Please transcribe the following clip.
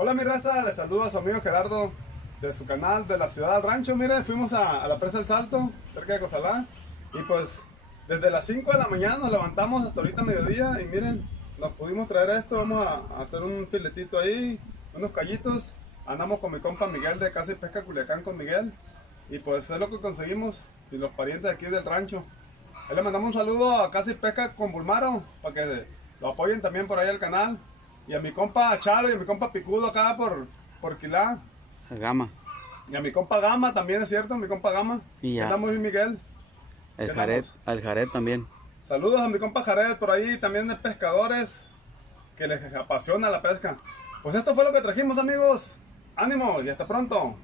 Hola mi raza, les saludo a su amigo Gerardo de su canal de la ciudad al rancho. Miren, fuimos a la presa del Salto, cerca de Cozalá, y pues desde las 5 de la mañana nos levantamos hasta ahorita mediodía y miren, nos pudimos traer esto. Vamos a hacer un filetito ahí, unos callitos. Andamos con mi compa Miguel de Casa y Pesca Culiacán con Miguel, y pues es lo que conseguimos, y los parientes aquí del rancho. Ahí le mandamos un saludo a Casa y Pesca con Bulmaro, para que lo apoyen también por ahí al canal. Y a mi compa Chalo y a mi compa Picudo acá por Quilá. Gama. Y a mi compa Gama también, es cierto, mi compa Gama. Y ya. Andamos bien, Miguel. El ¿Qué Jared, andamos? al Jared también. Saludos a mi compa Jared por ahí, también de pescadores que les apasiona la pesca. Pues esto fue lo que trajimos, amigos. Ánimo y hasta pronto.